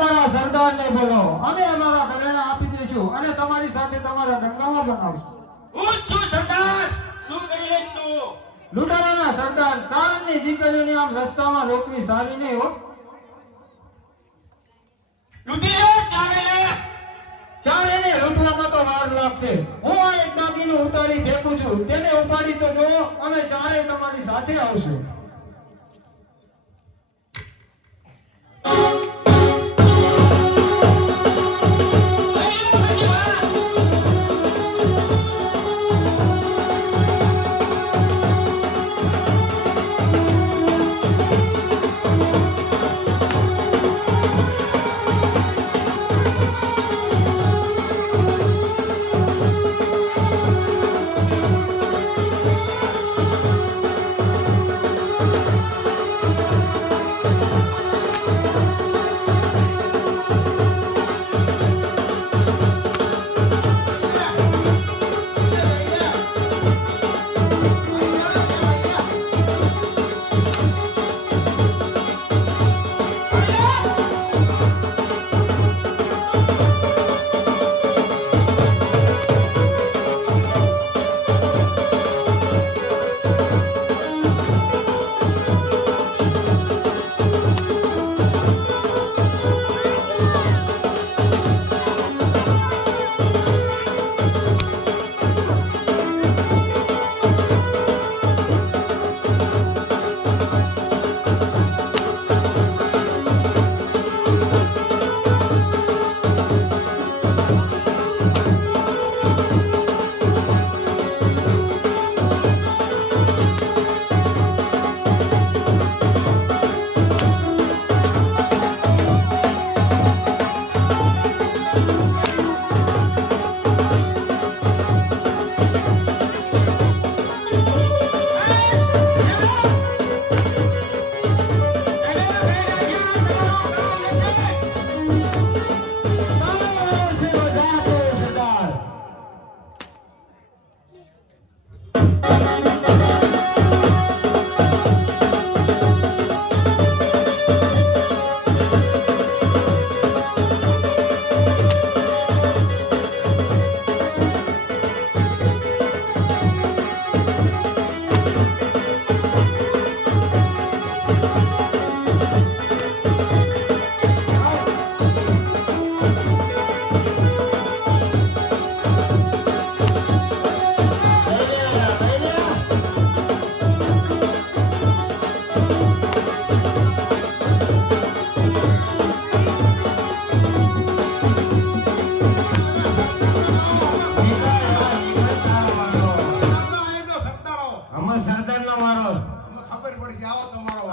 તમારા સરદારને બોલો, અમે અમારા ઘરેણા આપી દઈશું અને તમારી સાથે તમારા ડંગામાં બનાવશું. હું છું સરદાર. શું કરી રહી તું? લૂંટારાના સરદાર, ચારણની દીકરીઓને આમ રસ્તામાં રોકવી સારી નહીં હો. લૂંટી લે ચાવેલે. ચારેને લૂંટવામાં તો વાર લાગશે. હું આ એક દાગીનું ઉતારી ફેંકું છું, તેને ઉપાડી તો જો, અમે ચારે તમારી સાથે આવશું.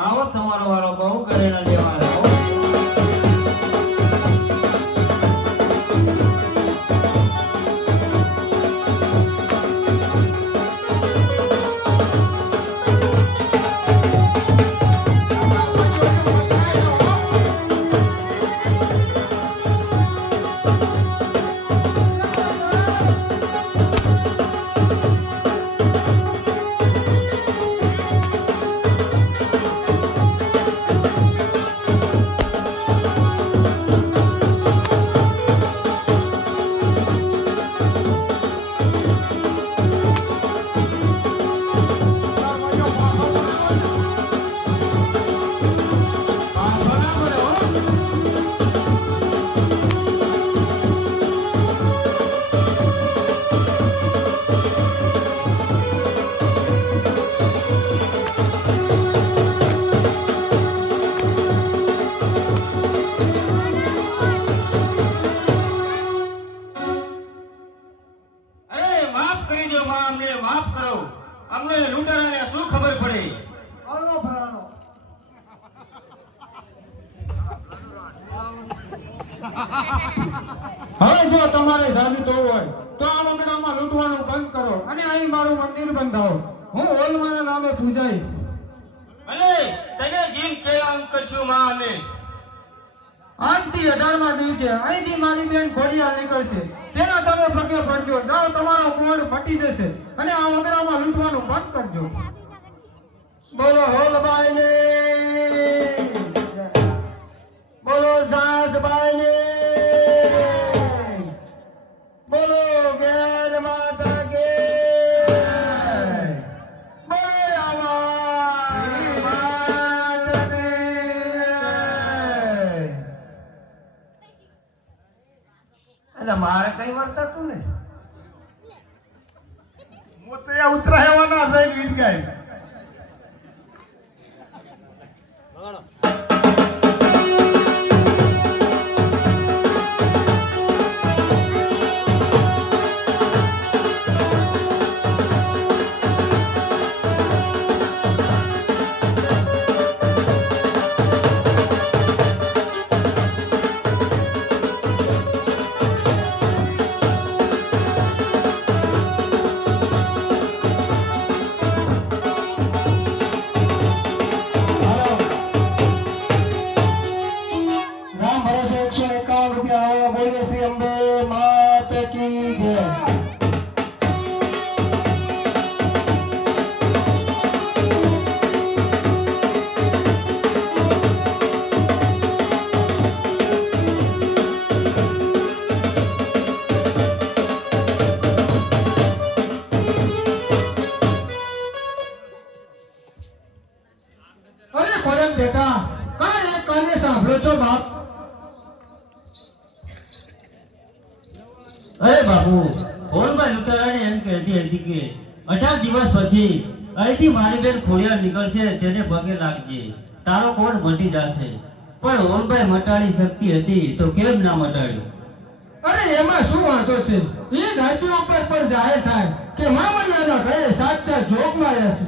આવો તમારો વારો બહુ કરેલા લેવા અમને લૂંટારાને શું ખબર પડે? હવે જો તમારે સાબિત હોવું હોય તો આ વગડામાં લૂંટવાનું બંધ કરો અને અહીં મારું મંદિર બંધાવો. હું ઓલમાના નામે પૂજાઈ. ભલે તને જીમ કે આમ કરશું માં. અમે આજથી 18મા દિવસે અહીંથી મારી બેન ખોડિયાર નીકળશે. તેના તમે પગે પડજો. જાઓ, તમારો કોડ મટી જશે અને આ વગડામાં લૂંટવાનું બંધ કરજો. બોલો હોલબાઈ ને, બોલો સાસબાઈ. એટલે મારે કઈ વર્તાતું ને મોતયા ઉતરાયવાના જઈ ગીત ગાય રામ ભરોસે 151 રૂપિયા આવ્યા. બોલે શ્રી અંબે માત કી જય. અરે ખોડલ બેટા, કાં એક કાને સાંભળો છો બાપ? અરે બાપુ, ફોનમાં લૂંટારાને એમ કહેતી હતી કે 18 દિવસ પછી અહીંથી મારી બેન ખોડિયાર નીકળશે, તેને પગે લાગજે, તારો કોડ મટી જશે. પણ હોનભાઈ મટાડી શક્તિ હતી તો કેમ ના મટાડ્યું? અરે એમાં શું વાંધો છે? એ ગાયત્રી ઉપર પણ જાહેર થાય કે મામલિયાના ઘરે સાચા જોગમાં રહેશે.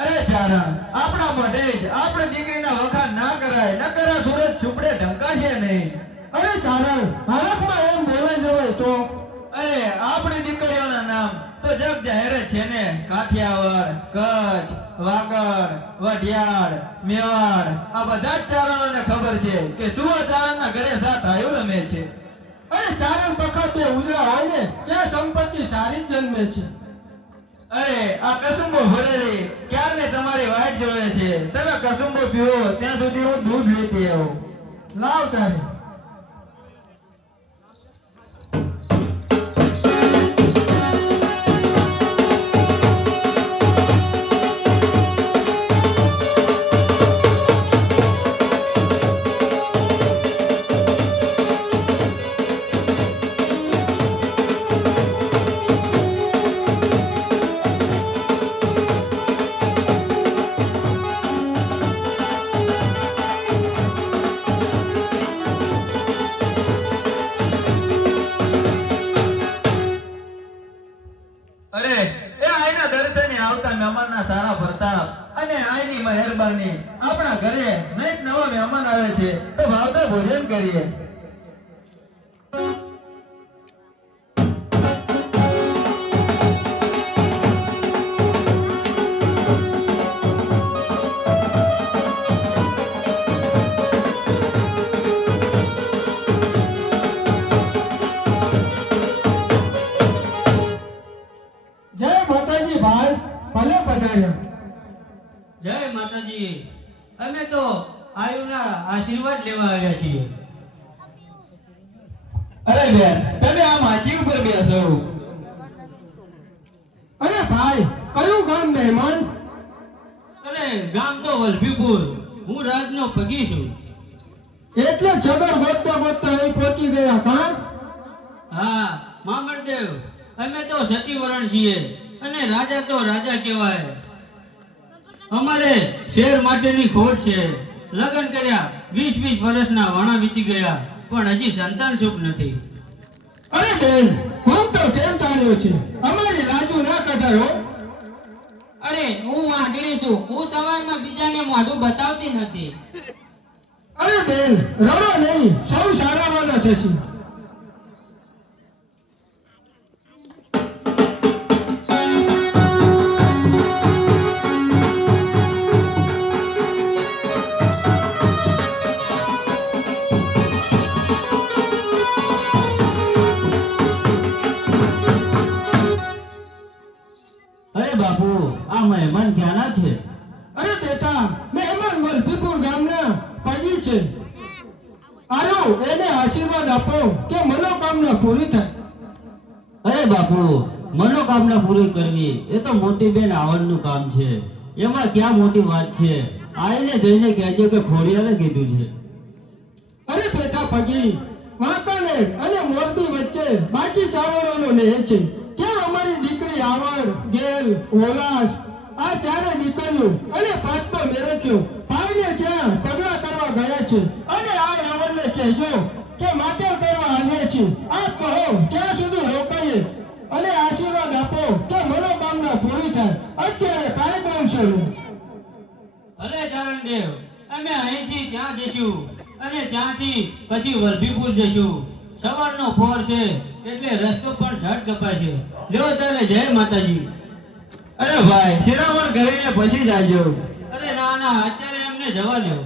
અરે ચારણ, આપણા મોઢે જ આપણી દીકરીના વખાણ ના કરાય, ન કરા સુરત છુપડે ઢંકાશે નહીં. અરે ચારણ, ભારતમાં એમ બોલાઈ જવાય તો? અરે આપણી દીકરીઓના નામ તો જગ જાહેર જ છે ને. કાઠિયાવાડ, કચ્છ, વાગડ, વઢિયાર, મેવાડ, આ બધા જ ચારણોને ખબર છે કે સુવા ચારણના ઘરે સાત આયુ રમે છે. અરે ચારણ વખતે ઉજળા હોય ને ત્યાં સંપત્તિ સારી જ જન્મે છે. અરે આ કસુંબો ભરેલી ક્યારને તમારી વાટ જોવે છે. તમે કસુંબો પીવો ત્યાં સુધી હું દૂધ લેતી આવું. લાવ તારે. અરે એ આઈના દર્શને આવતા મહેમાનના સારા પ્રતાપ અને આઈની મહેરબાની આપણા ઘરે નઈક નવા મહેમાન આવે છે તો ભાવતા ભોજન કરીએ. જય માતાજી ભાઈ, ભલે પધાર્યા. જય માતાજી. અમે તો આયુના આશીર્વાદ લેવા આવ્યા છીએ. અરે બેન, તમે આ માજી ઉપર બેસો. અરે ભાઈ, કયું ગામ મહેમાન? અરે ગામ તો વલભીપુર. હું રાજનો પગી છું. એટલે જબર ગોતતા ગોતતા અહીં પહોંચી ગયા કાં? હા મામરદેવ, અમે તો સતીવરણ છીએ અને રાજા તો રાજા કહેવાય. અમારે શેર માટેની ખોટ છે. લગ્ન કર્યા 20 વર્ષના વાણા વીતી ગયા પણ હજી સંતાન સુખ નથી. અરે બેન, હું તો કેમ તાર્યો છે, અમારી લાજુ ના કઢાયો. અરે હું વાંઢળી છું, હું સવારમાં બીજાને મોઢું બતાવતી નથી. અરે બેન, રડો નહીં, સૌ સારા વાળા થશે. અરે બાપુ, આ મહેમાન ક્યાંના છે? અરે બેટા, મહેમાન વલભીપુર ગામના પજી છે. આયો એને આશીર્વાદ આપો કે મનોકામના પૂરી થાય. અરે બાપુ, મનોકામના પૂરી કરવી એ તો મોટી બેન આવડનું કામ છે. એમાં ક્યાં મોટી વાત છે? આઈને જઈને કહેજો કે ખોડિયારે કીધું છે. અરે બેટા પગી, વાંકાનેર અને મોરબી વચ્ચે બાજી ચાવડોનો નેહ છે. ત્યાં અમારી દીકરી આવડ, ગેલ, હોલાસ આ ચારે દીકરીઓ અને પાંચમો મેરખ્યો ભાઈને ત્યાં પગલા કરવા ગયા છે. અને આ આવડને કહેજો કે માટે કરવા આવીએ છીએ. આપ કહો ક્યાં સુધી રોકાઈએ અને આશીર્વાદ આપો કે મનોકામના પૂરી થાય. અત્યારે કાંઈ બોલશો નહીં. અરે ચારણદેવ, અમે અહીંથી ત્યાં જઈશું અને ત્યાંથી પછી વલભીપુર જઈશું. સવારનો પહોર છે એટલે રસ્તો પણ ઝટ કપાય છે. લ્યો તારે જય માતાજી. અરે ભાઈ શિરામણ કરીને પછી જાજો. અરે ના ના, અત્યારે એમને જવા દો.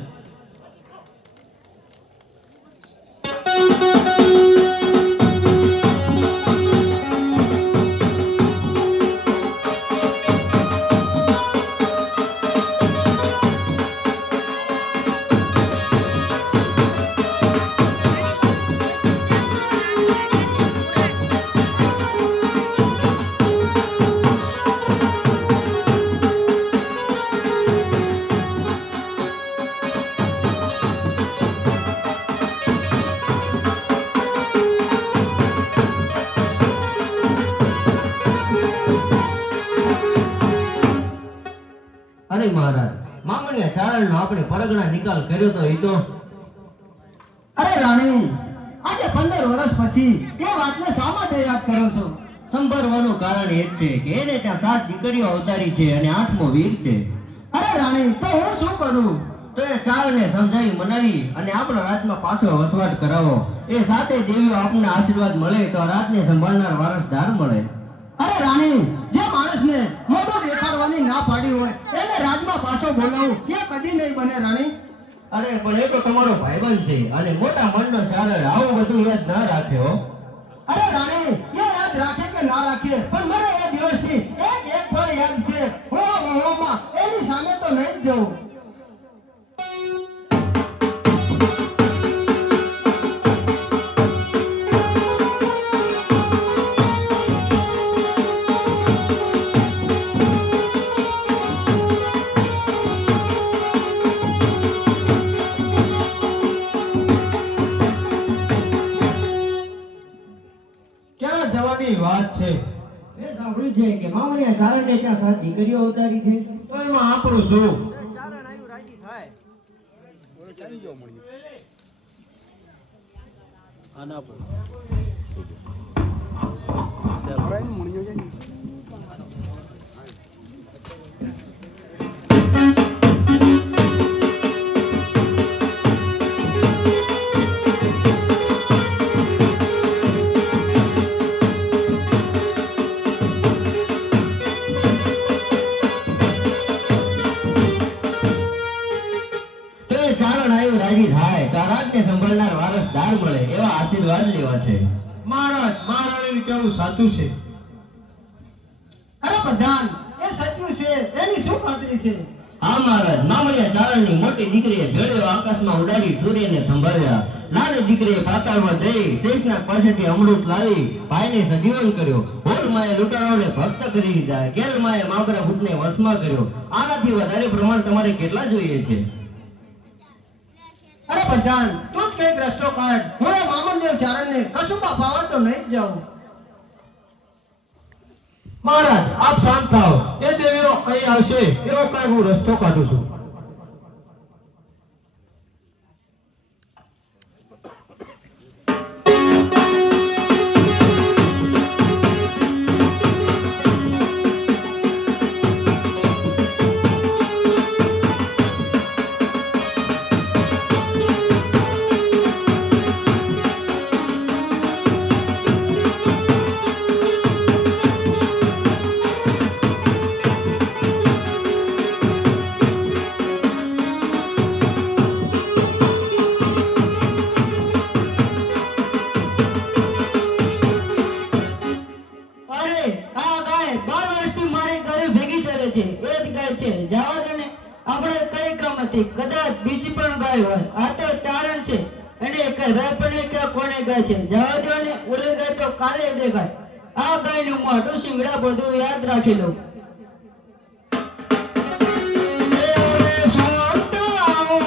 અરે મહારાજ, મામણિયા ચારણનો આપણે પરગણા નિકાલ કર્યો તો એ તો. અરે રાણી, આજે 15 વર્ષ પછી એ વાતને શા માટે યાદ કરો છો? સંભળવાનું કારણ એ જ છે કે એને ત્યાં 7 દીકરીઓ અવતારી છે અને 8મો વીર છે. અરે રાણી, તો હું શું કરું? તો એ ચારણને સમજાવી મનાવી અને આપણા રાજમાં પાછો વસવાટ કરાવો. એ 7 દેવીઓ આપને આશીર્વાદ મળે તો આ રાજને સંભાળનાર વારસદાર મળે. અરે રાણી, જે માણસને મોઢું દેખાડવાની ના પાડી હોય એને રાજમાં પાછો બોલાવું એ કદી નહીં બને રાણી. અરે પણ એ તો તમારો ભાઈબંધ છે અને મોટા મનનો ચારણ આવું બધું યાદ ના રાખ્યો. અરે રાણી, એ યાદ રાખે કે ના રાખે પણ મને એ દિવસની એક પણ યાદ છે. હું એની સામે તો નહીં જ જઉં. ક્યાં જવાની વાત છે? મેં સાંભળ્યું છે કે મામણિયા ચારણને ત્યાં 7 દીકરીઓ અવતારી છે. તો એમાં આપણું શું? ચારણ આવ્યું રાજી થાય તો આ રાજને સંભાળનાર વારસદાર મળે એવા આશીર્વાદ લેવા છે. મહારાજ, મહારાણીનું કહેવું સાચું છે. અરે પ્રધાન, એ સાચું છે એની શું ખાતરી છે? હા મહારાજ, મામણિયા ચારણની મોટી દીકરીએ ભેળીઓ આકાશમાં ઉડાડી સૂર્યને સંભાળ્યા. નાની દીકરીએ પાતાળમાં જઈ શેષનાગ પાસેથી અમૃત લાવી ભાઈને સજીવન કર્યો. હોડ માએ લૂંટારાઓને ભક્ત કરી દીધા. ગેલ માએ માવરા ભૂતને વશમાં કર્યો. આનાથી વધારે પ્રમાણ તમારે કેટલા જોઈએ છે? અરે પ્રધાન, તું જ કઈક રસ્તો કાઢ. હું એ મામણદેવ ચારણને કશુંમાં પાવા તો નહીં જ જાઉં. મહારાજ, આપ શાંત થાઓ. એ દેવીઓ અહીં આવશે એવો કઈ હું રસ્તો કાઢું છું. કદાચ બીજી પણ ગાય હોય. આ તો ચારણ છે અને કઈ વેપને કે કોને ગાય છે જવા દો ને. ઓલે ગાય તો કાલે દેખાય. આ ગાયનું મોઢું શિંગડા બધું યાદ રાખી લો. શાંત આવો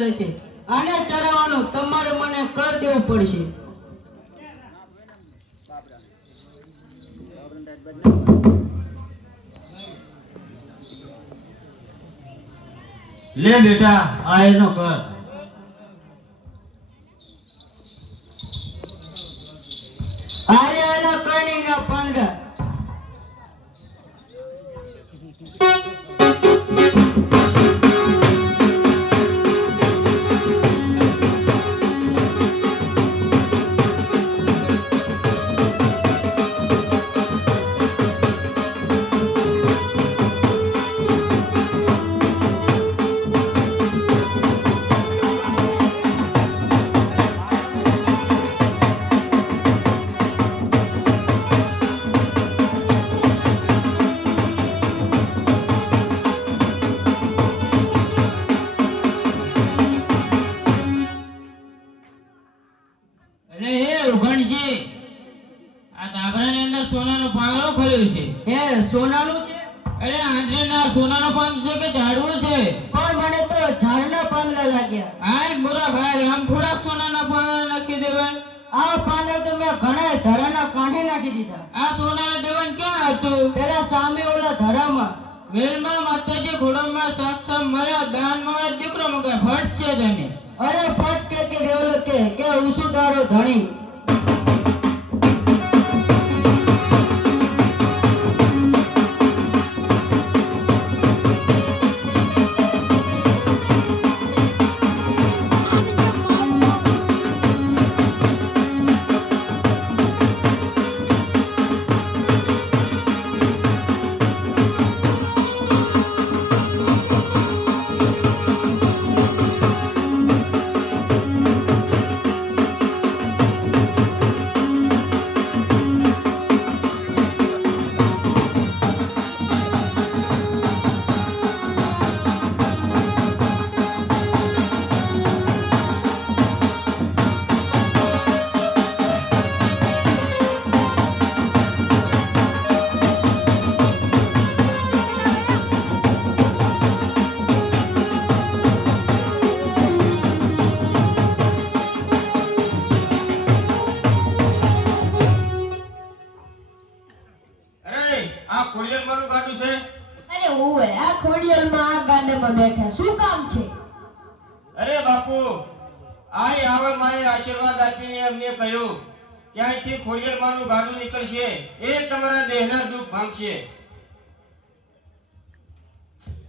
કરે છે. આને ચરાવવાનું તમારે મને કર દેવું પડશે. લે બેટા આ એનો કર. આયાના કણીના પાંડા. અરે હે ઉઘણજી, આ ગાભરાની અંદર સોનાનો પાંદડો ખોલ્યો છે. હે સોનાનું છે? અરે આંધળીના સોનાનો પાંદડો છે કે ઝાડવું છે? પણ મને તો ઝાડના પાંદડા લાગ્યા. આય મોરા ભાઈ, આમ થોડાક સોનાના પાંદડા નાખી દેવાય. આ પાંદડા તો મેં ઘણા ધરાના કાંઠે નાખી દીધા. આ સોનાના દેવાન ક્યાં હતું? પેલા સામે ઓલા ધરામાં. વેલમાં માતાજી ઘોડામાં સાક્ષાત મળ્યા, દાન મળ્યા, દીકરો મગા ફટ છે તને. અરે ફટ કે વેવલો કે ઉસુ તારો ધણી. અરે આ ખોડિયાર મારું ગાડું છે? અરે ઓવે આ ખોડિયાલમાં આ ગાંડામાં બેઠા શું કામ છે? અરે બાપુ, આય આવે મારે આશીર્વાદ આપીને અમને કહ્યું કે અહીંથી ખોડિયાર માનું ગાડું નીકળશે, એ તમારા દેહના દુઃખ ભાંગશે.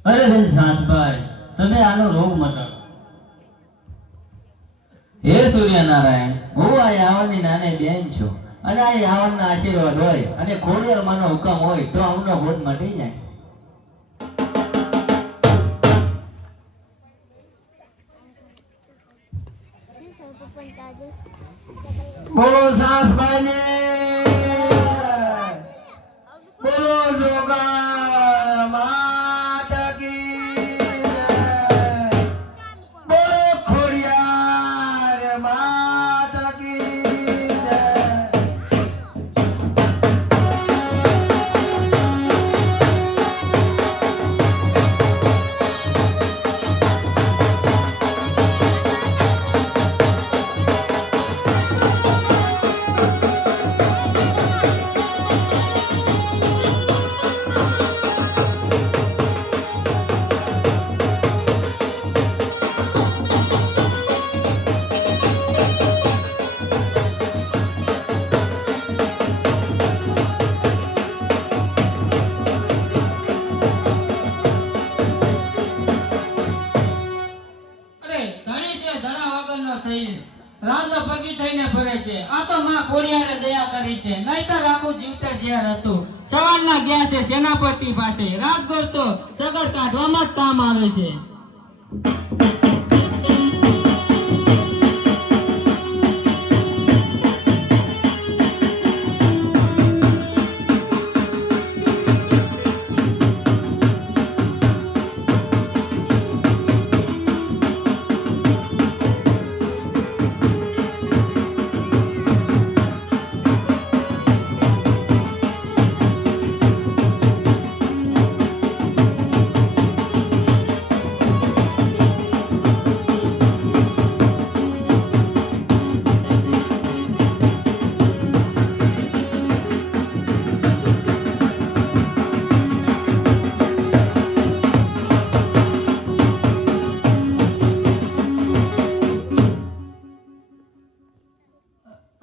અરે બેન સાસભાઈ, તમે આનો રોગ મટાડો. હે સૂર્યનારાયણ, હું આ યાવનની નાની બેન છું, અને આ યાવનના આશીર્વાદ હોય અને ખોડિયાર માનો હુકમ હોય તો અમનો ગોટ મટી જાય. બોલો સાસભાઈ ને બોલો જોગા માતા કી જય. બોલો ખોડિયાર માતા કી જય. રાજા પગી થઈને ફરે છે. આ તો માં ખોડિયારે દયા કરી છે, નહીંતર આખું જીવતે ઝેર હતું. સવારના ગયા છે સેનાપતિ પાસે, રાતભર તો સગર કાઢવામાં જ કામ આવે છે.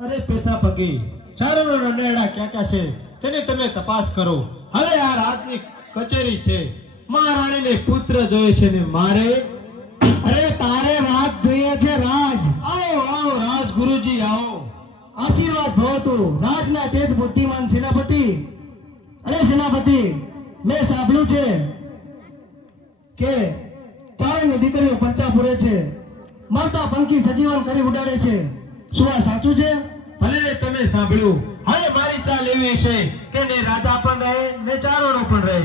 અરે પેથા પગી ચારણોના નેડા ક્યાં ક્યાં છે તેની તમે તપાસ કરો. હવે આ રાજની કચેરી છે. મહારાણીને પુત્ર જોઈએ છે ને મારે. અરે તારે રાજ જોઈએ છે, રાજ. આવો આવો રાજ ગુરુજી આવો. આશીર્વાદ ભવતું રાજના તેજ બુદ્ધિમાન સેનાપતિ. અરે સેનાપતિ, મેં સાંભળ્યું છે કે ચારણની દીકરીઓ પરચા પૂરે છે, મરતા પંખી સજીવન કરી ઉડાડે છે. શું આ સાચું છે? ભલે ને તમે સાંભળ્યું. હવે મારી ચાલ એવી છે કે ને રાજા પણ રહે ને ચારણો પણ રહે.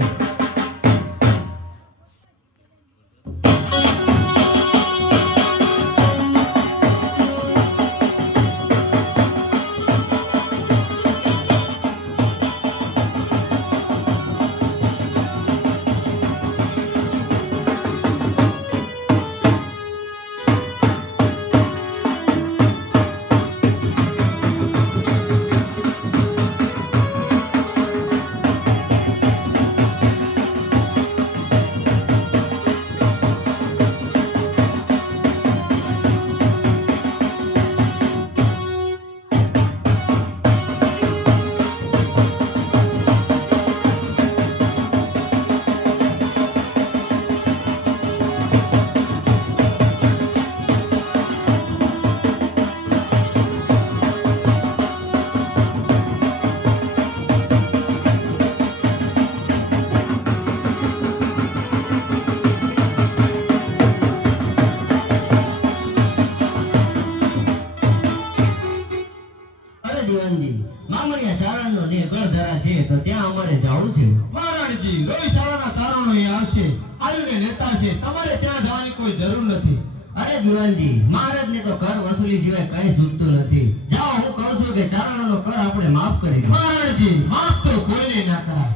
દીવાનજી, મામણિયા ચારણનો ને ગળધરા છે તો ત્યાં અમારે જાવું છે. મહારાણીજી, રોહિશાળાના ચારણો અહીં આવશે, આવીને લેતા છે. તમારે ત્યાં જવાની કોઈ જરૂર નથી. અરે દીવાનજી, મહારાજને તો કર વસૂલી સિવાય કઈ સૂઝતું નથી. જાઓ, હું કહું છું કે ચારણોનો કર આપણે માફ કરી દો. મહારાણીજી, માફ તો કોઈને ના કરાય.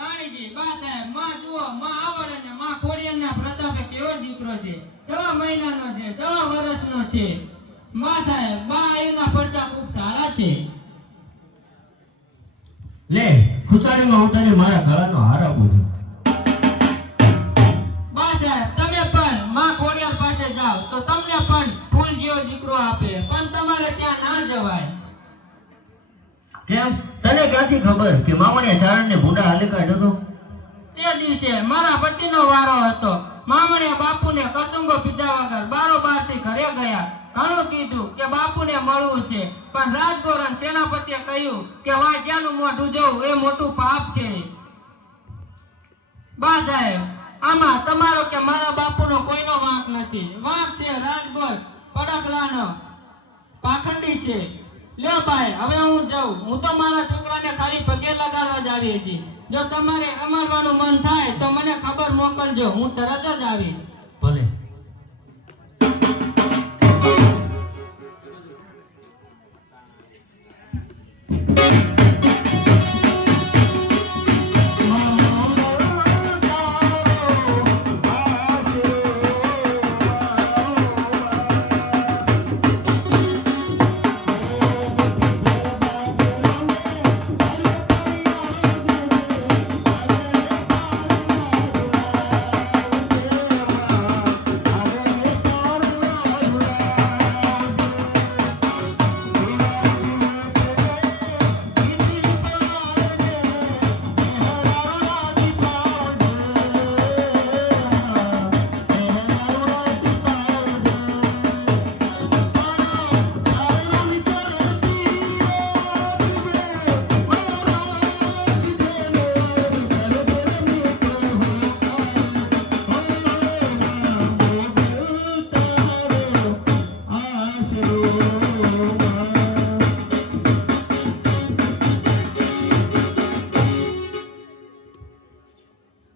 રાણીજી, બા સાહેબ, માં જુઓ, માં આવડે ને માં ખોડિયારના પ્રતાપે કેવો દીકરો છે. 6 મહિનાનો છે, 6 વર્ષનો છે. માં સાહેબ, બા એના પરચા ખૂબ સારા છે. લે, ખુશાડીમાં હું તને મારા ગળાનો હાર આપું છું. બા સાહેબ, તમે પણ માં ખોડિયાર પાસે જાઓ તો તમને પણ ફૂલ જેવો દીકરો આપે, પણ તમારે ત્યાં ના જવાય. કેમ? તને ક્યાંથી ખબર કે મામણિયા ચારણને ભૂંડા હાલે કાઢ્યો તો? તે દિવસે મારા પતિનો વારો હતો. મામણિયા બાપુને કસુંબો પીધા વગર બારોબારથી ઘરે ગયા. ઘણું કીધું કે બાપુને મળવું છે, પણ રાજગોરણ સેનાપતિએ કહ્યું કે વાંચ્યાનું મોઢું જોવું એ મોટું પાપ છે. બા સાહેબ, આમાં તમારો કે મારા બાપુનો કોઈનો વાંક નથી. વાંક છે રાજગોર પડકલાનો, પાખંડી છે. લ્યો ભાઈ, હવે હું જાઉં. હું તો મારા છોકરાને ખાલી પગે લગાડવા જ આવી હતી. જો તમારે રમાડવાનું મન થાય તો મને ખબર મોકલજો, હું તરત જ આવીશ. ભલે.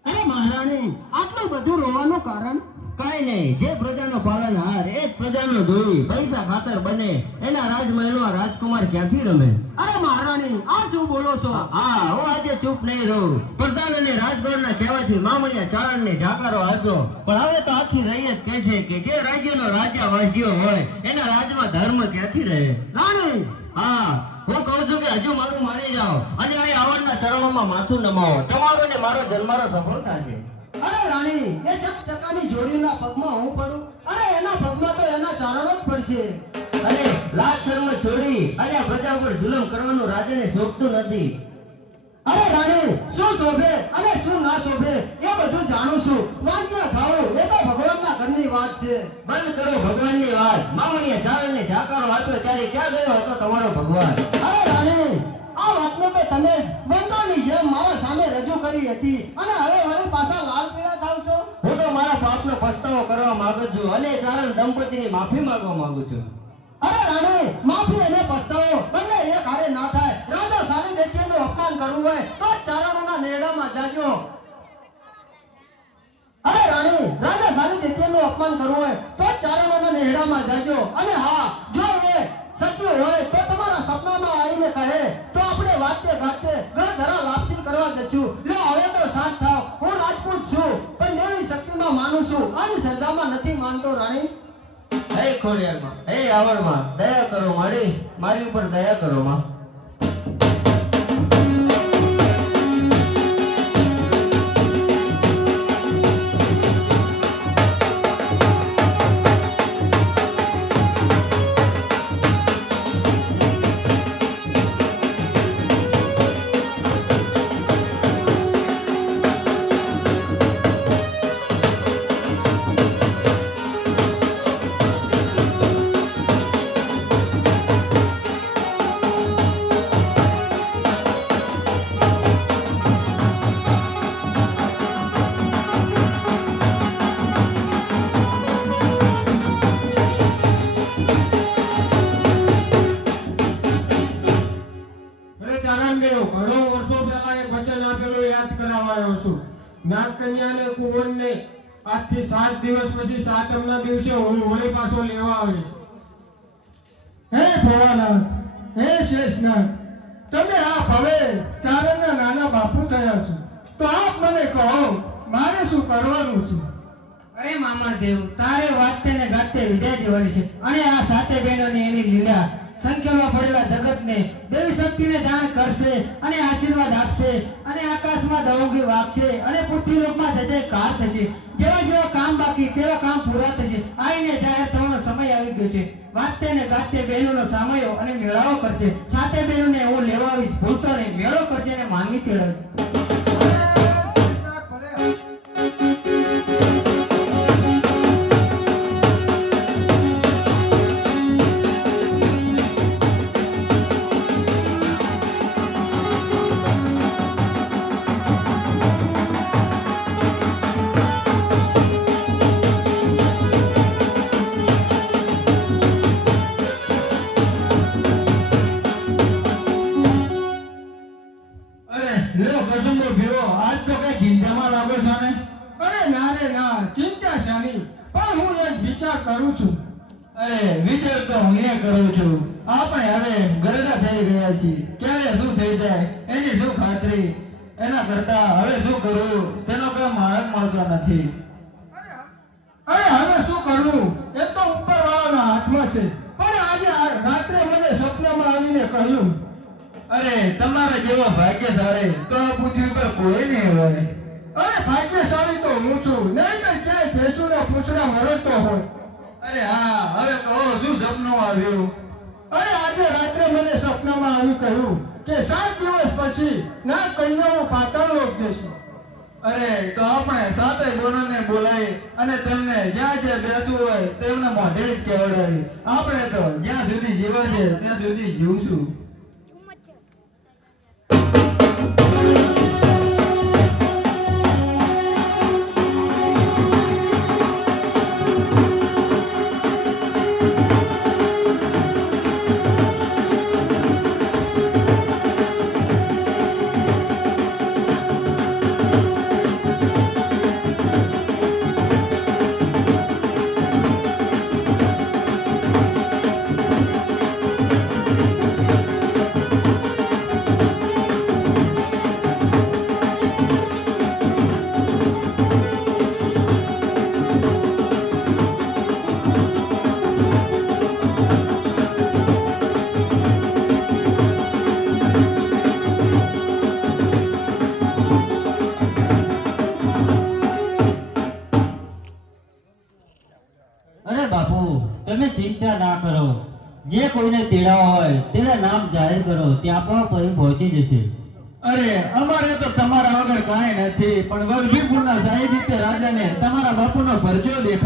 અરે મહારાણી, આટલું બધું રોવાનું કારણ? કાંઈ નહીં, જે પ્રજાનો પાલનહાર એ જ પ્રજાનો ધોઈ પૈસા ખાતર બને એના રાજમહેલમાં રાજકુમાર ક્યાંથી રમે? અરે મહારાણી આ શું બોલો છો? હા, હું આજે ચૂપ નહીં રહું. પ્રધાન અને રાજગોરના કહેવાથી મામણિયા ચારણને જાકારો આપ્યો, પણ હવે તો આખી રૈયત કહે છે કે જે રાજ્યનો રાજા વાજ્યો હોય એના રાજમાં ધર્મ ક્યાંથી રહે? રાણી હા, હું કહું છું કે હજુ મારું માની જાઓ અને અહીં આવડના ચરણોમાં માથું નમાવો. તમારો ને મારો જન્મારો સફળ થશે. અરે રાણી એ 1% જોડીના પગમાં હું પડું અને એના પગમાં તો એના ચારણો જ પડશે. અને લાજ શર્મ છોડી અને આ પ્રજા ઉપર જુલમ કરવાનું રાજાને શોભતું નથી. અરે રાણી શું શોભે અને શું ના શોભે એ બધું જાણું છું. વાંચ્યા ખાવું એ તો ભગવાનના ઘરની વાત છે. બંધ કરો ભગવાનની વાત. મામણીયા ચારણને જાકારો આપ્યો ત્યારે ક્યાં ગયો હતો તમારો ભગવાન? અરે રાણી આ વાતને તો તમે વંટોની જેમ મારા સામે રજૂ કરી હતી અને હવે વળી પાછા લાલ પીળા થાવ છો. હું તો મારા પાપનો પસ્તાવો કરવા માંગુ છું અને ચારણ દંપતીની માફી માંગવા માંગુ છું. અરે રાણી માફી અને પસ્તાવો બંને એક હારે ના થાય. રાજા સારી દેખીનું અપમાન કરવું હોય તો જ ચારણોના નેડામાં જાજો. અરે રાણી રાજા સારી દેખીનું અપમાન કરવું હોય તો જ ચારણોના નેડામાં જાજો. અને હા જો એ સત્ય હોય તો તમારા સપનામાં આવીને કહે તો આપણે વાતે ગાતે ઘર ઘરા લાપસી કરવા જશું. લે હવે તો સાથ થાવ. હું રાજપૂત છું પણ દેવી શક્તિમાં માનું છું અને શ્રદ્ધામાં નથી માનતો. રાણી હે ખોડિયારમાં, હે આવડમાં, દયા કરો મારી ઉપર દયા કરો માં. ઘણો વર્ષો પહેલા એક વચન આપેલું યાદ કરાવાયો છું. નાગકન્યાને કુંવરને આજથી 7 દિવસ પછી સાતમના દિવસે હું હોળી પાછો લેવા આવીશ. હે ભોળાનાથ, હે શેષનાથ, તમે આ ભવે ચારણના નાના બાપુ થયા છો તો આપ મને કહો મારે શું કરવાનું છે? અરે મામણદેવ, તારે વાતે ને ગાતે વિદાય દેવાની છે અને આ સાતે બહેનોની એની લીલા સંખ્યામાં પડેલા જગતને દેવી શક્તિને દાન કરશે અને આશીર્વાદ આપશે અને આકાશમાં દવંગી વાગશે અને પૃથ્વીલોકમાં જયજયકાર થશે. જેવા કામ બાકી તેવા કામ પૂરા થશે. આઈને જાહેર થવાનો સમય આવી ગયો છે. વાતે ને ગાતે બહેનોનો સામયો અને મેળાવો કરશે. સાતે બહેનોને હું લેવા આવીશ. ભૂલતો નહીં, મેળો કરજે અને માંગી તેડાવજે. લ્યો કસુંબો પીવો. આજ તો કઈ ચિંતામાં લાગો છો ને? અરે ના રે ના, ચિંતા શાની? પણ હું એક વિચાર કરું છું. અરે વિચાર તો હું એ કરું છું. આપણે હવે ગરડા થઈ ગયા છીએ. ક્યારે શું થઈ જાય એની શું ખાતરી? એના કરતા હવે શું કરવું તેનો કોઈ માર્ગ મળતો નથી. અરે હવે શું કરવું એ તો ઉપરવાળાના હાથમાં છે. પણ આજે રાત્રે મને સપનામાં આવીને કહ્યું, અરે તમારા જેવા ભાગ્યશાળી તો આ પૃથ્વી પર કોઈ નહીં હોય. અરે ભાગ્યશાળી તો હું છું, નહીં તો ક્યાંય ભેંસુના પૂંછડા મળતો હોય. અરે હા, હવે કહો શું સપનું આવ્યું? અરે આજે રાત્રે મને સપનામાં આવી કહ્યું કે 7 દિવસ પછી ના કન્યાઓ પાતાળ લોક જશે. અરે તો આપણે સાતે બોનોને બોલાવી અને તેમને જ્યાં જ્યાં બેસવું હોય તેમને મોઢે જ કહેવડાવી. આપણે તો જ્યાં સુધી જીવાશે ત્યાં સુધી જીવશું. અરે બાપુ તમે ચિંતા ના કરો, જે કોઈને તેડાવા હોય તેના નામ જાહેર કરો, ત્યાં પણ પહોંચી જશે. અરે અમારે તો તમારા વગર કાંઈ નથી, પણ વલભીપુરના સાહેબ રીતે રાજાને તમારા બાપુનો ભરજો દેખાય.